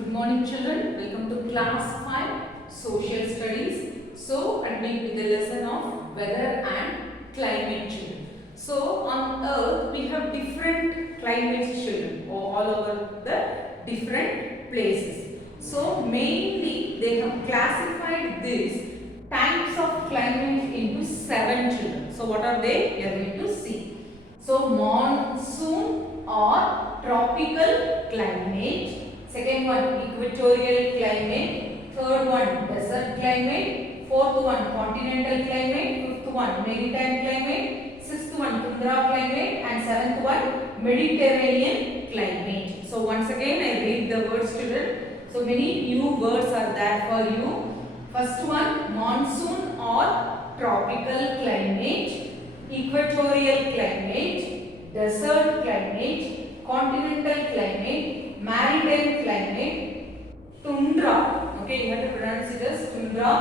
Good morning children, welcome to class 5 social studies. So admit with the lesson of weather and climate children. So on earth we have different climates children all over the different places. So mainly they have classified these types of climate into 7 children. So what are they? We are going to see. So monsoon or tropical climate. Second one, equatorial climate. Third one, desert climate. Fourth one, continental climate. Fifth one, maritime climate. Sixth one, tundra climate. And seventh one, Mediterranean climate. So once again, I read the words children. So many new words are there for you. First one, monsoon or tropical climate. Equatorial climate. Desert climate. Continental climate. Maritime climate, tundra, okay, you have to pronounce it as tundra,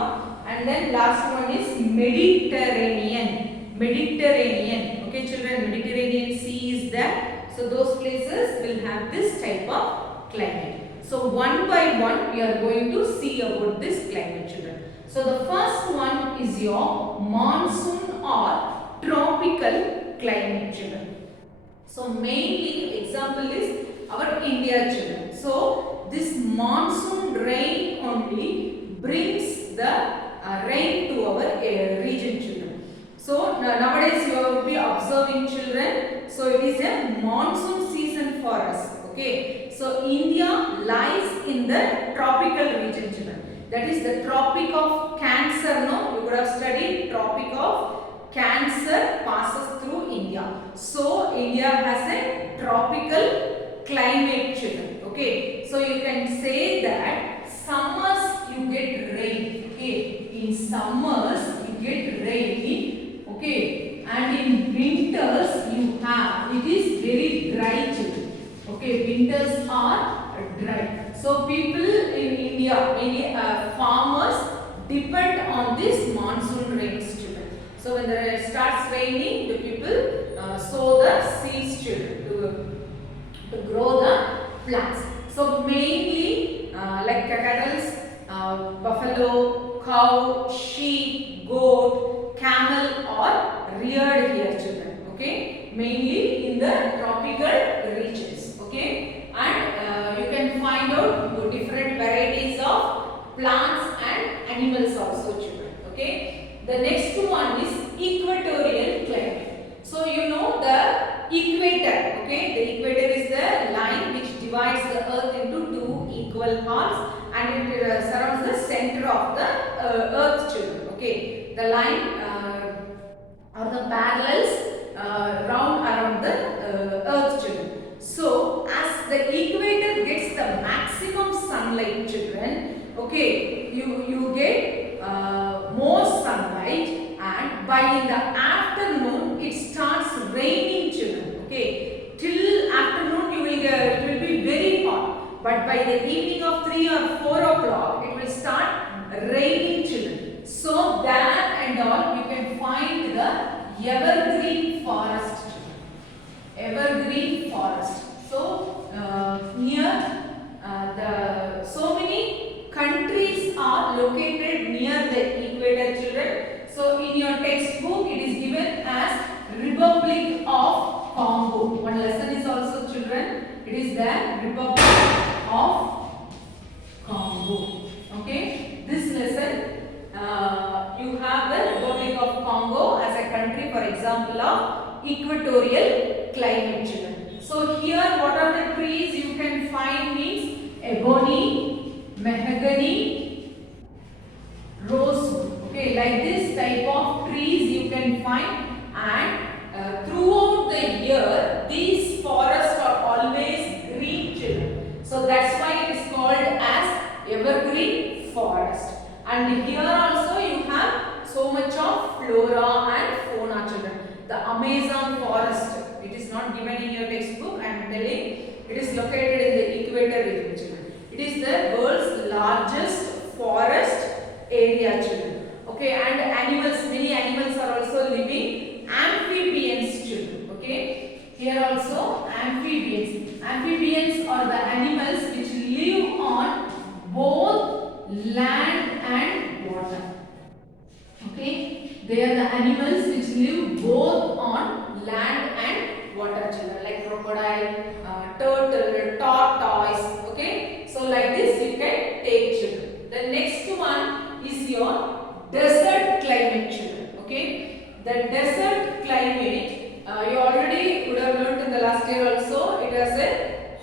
and then last one is Mediterranean, okay children, Mediterranean Sea is there, so those places will have this type of climate. So one by one we are going to see about this climate children. So the first one is your monsoon or tropical climate children. So mainly example is our India children. So this monsoon rain only brings the rain to our region children. So nowadays you will be observing children. So it is a monsoon season for us. Okay. So India lies in the tropical region children. That is the Tropic of Cancer. No, you would have studied Tropic of Cancer passes through India. So India has a tropical climate children. Okay, so you can say that summers you get rain. Okay, in summers you get rain. Okay, and in winters you have, it is very dry children. Okay, winters are dry. So people in India, many farmers depend on this monsoon rains children. So when it starts raining, the people sow the seeds children to grow the plants. So mainly like cattle, buffalo, cow, sheep, goat, camel are reared here children. Okay, mainly in the tropical regions. Okay, and you can find out different varieties of plants and animals also children. Okay, the next one is equatorial climate. So you know the equator, okay, the equator is the line which divides the earth into two equal halves and it surrounds the center of the earth children. Okay, the line or the parallels round around the earth children. So as the equator gets the maximum sunlight children, okay, you get more sunlight, and by in the afternoon it starts raining children. Okay, till afternoon you will it will be very hot, but by the evening of 3 or 4 o'clock it will start raining children. So there and all you can find the evergreen forest children. Evergreen forest. So near the so many countries are located near the equator children. So in your textbook it is given as Republic of Congo. One lesson is also children. It is the Republic of Congo. Okay. This lesson you have the Republic of Congo as a country, for example of equatorial climate children. So here what are the trees you can find means ebony, mahogany, rosewood. Okay, like this type of trees you can find, and throughout the year these forests are always green children. So that's why it is called as evergreen forest. And here also you have so much of flora and fauna children. The Amazon forest, it is not given in your textbook, I am telling, it is located in the equator region children. It is the world's largest forest area children. Okay, and animals, many animals are also living, amphibians children. Okay, here also amphibians. Amphibians are the animals which live on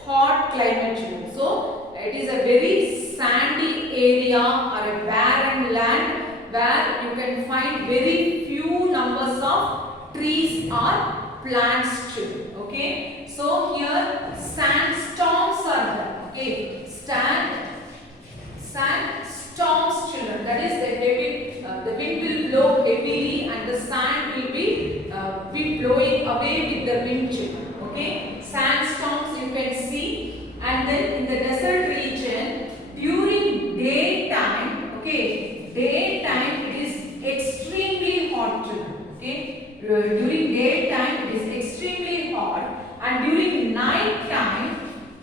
hot climate children. So it is a very sandy area or a barren land where you can find very few numbers of trees or plants children. Okay, so here sandstorms are there. Okay, sandstorms children, that is the wind will blow heavily and the sand will be blowing away with the wind children. Okay, sandstorms you can see. And then in the desert region during daytime, okay, daytime it is extremely hot children. Okay, during daytime it is extremely hot, and during night time,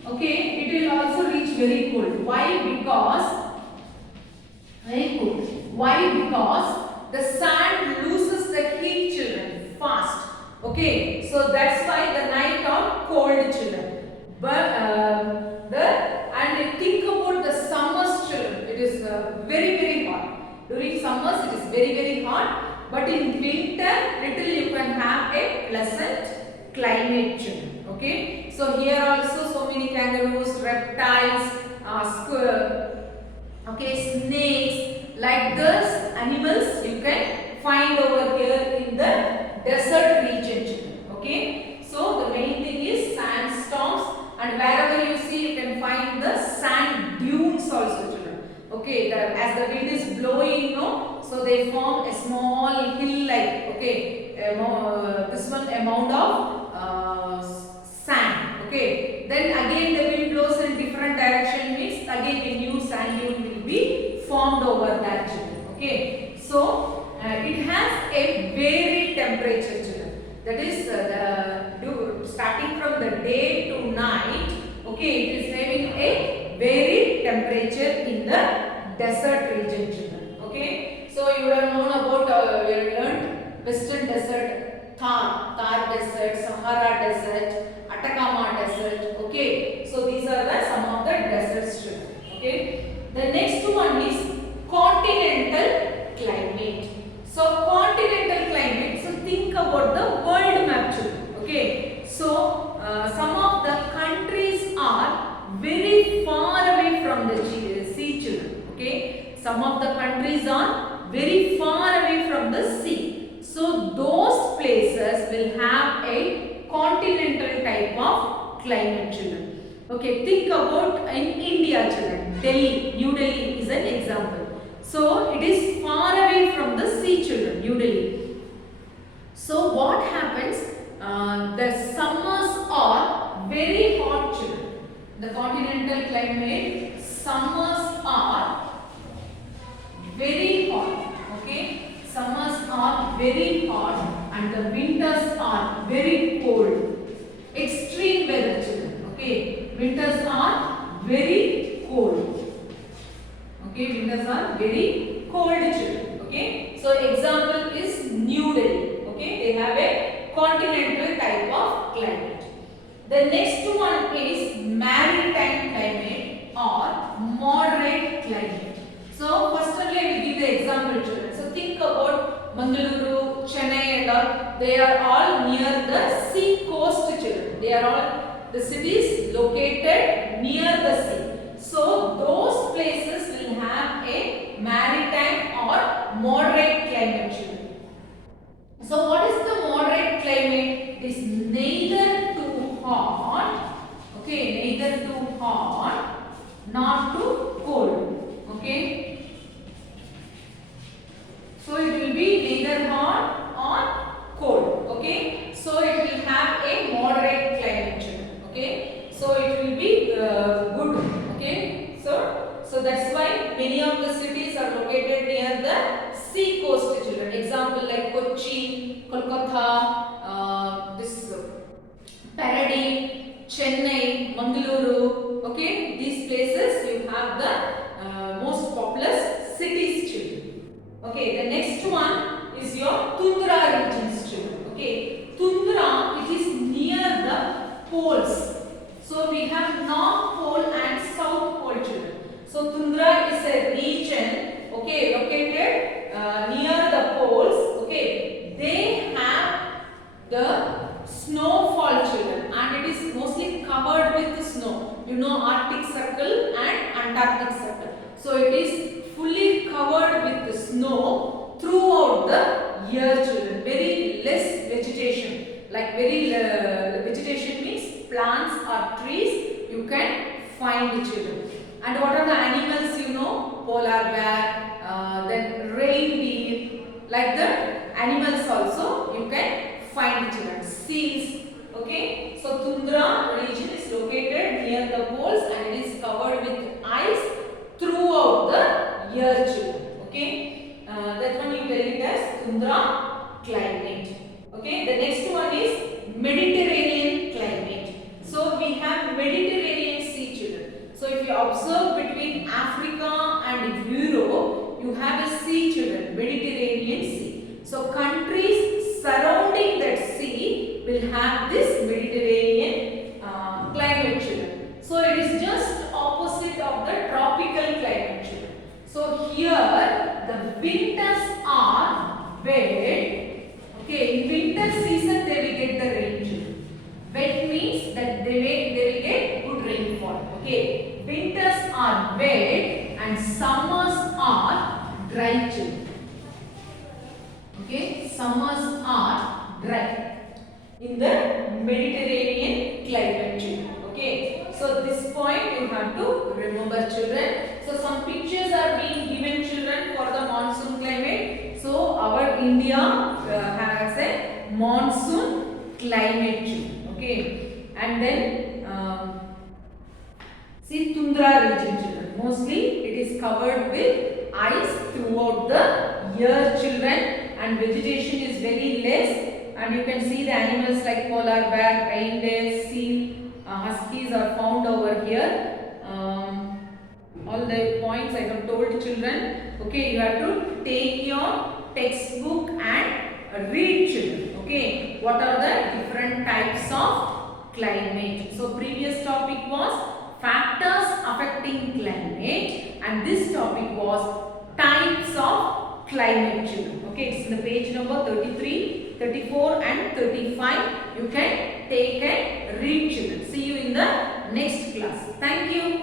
okay, it will also reach very cold. Why? Because very cool. Why? Because the sand loses the heat children fast. Okay, so that's why the night are cold children. But and think about the summers children. It is very hot. During summers it is very hot. But in winter little you can have a pleasant climate children. Okay, so here also so many kangaroos, reptiles, okay, snakes, like those animals you can find over here in the desert region children. Okay, so the main thing is sandstorms, and wherever you see you can find the sand dunes also children. Okay, as the wind is blowing, no, so they form a small hill like, okay, this one amount of sand. Okay, then again the wind blows in different direction, means again a new sand dune will be formed over that children. Okay, so it has a varied temperature children, that is starting from the day to night. Okay, it is having a varied temperature in the desert region children. Okay, so you would have known about you have learned Western Desert, Thar Desert, Sahara Desert, Atacama Desert. Okay, so these are some of the deserts children. Okay, the next one is continental climate. So continental climate, so think about the world map children. Okay, so some of the countries are very far away from the sea children. Okay, some of the countries are very far away from the sea. So those places will have a continental type of climate children. Okay, think about in India children, Delhi, New Delhi is an example. So it is far away from the sea children, New Delhi. So what happens? The summers are very hot children. The continental climate, summers are very hot. Okay, summers are very hot and the winters are very cold. Extreme weather children. Okay, winters are very cold. Okay, winters are very cold children. Okay, so example is New Delhi. Okay, they have a continental type of climate. The next one is maritime climate or moderate climate. So firstly I will give the example children. So think about Mangaluru, Chennai and all. They are all near the sea coast children. They are all the cities located near the sea. So those places will have a maritime or moderate climate children. So what is the moderate climate? It is neither too hot, okay, neither too hot, not too cold. Okay, so it will be neither hot or cold. Okay, so it will have a moderate climate children. Okay, so it will be good. Okay, so that's why many of the cities are located near the sea coast children. Example like Kochi, Kolkata, this Paradise, Chennai, Mangaluru. Okay, these places you have the most populous cities children. Okay, the next one is your Tundra regions children. Okay, Tundra, it is near the poles. So we have North Pole and South Pole children. So Tundra is a region, okay, located near the poles. Okay, they have the snowfall children and it is mostly covered with snow. you know, Arctic Circle and Antarctic Circle. So it is fully covered with the snow throughout the year, children. Very less vegetation, like very vegetation means plants or trees you can find, children. And what are the animals, you know? Polar bear, then reindeer, like that. Animals also you can find, children. Seals. Okay, so tundra region is located near the poles and it is covered with ice throughout the year, children. Okay, that one you tell it as tundra climate. Okay, the next one is Mediterranean climate. So we have Mediterranean Sea, children. So if you observe between Africa and Europe, you have a sea, children, Mediterranean Sea. So countries surrounding that sea will have this Mediterranean climate, children. So it is just opposite of the tropical climate, children. So here the winters are wet. Okay, in winter season they will get the rain, children. Wet means that they will get good rainfall. Okay, winters are wet and summers are dry, children. Okay, summers are dry in the Mediterranean climate, children. Okay, so this point you have to remember, children. So some pictures are being given, children, for the monsoon climate. So our India has a monsoon climate, children. Okay, and then see tundra region, children. Mostly it is covered with ice throughout the year, children. And vegetation is very less, and you can see the animals like polar bear, reindeer, seal, huskies are found over here. All the points I have told, children. Okay, you have to take your textbook and read, children. Okay, what are the different types of climate? So previous topic was factors affecting climate, and this topic was types of climate, children. Okay, it's in the page number 33, 34 and 35. You can take and read, children. See you in the next class. Thank you.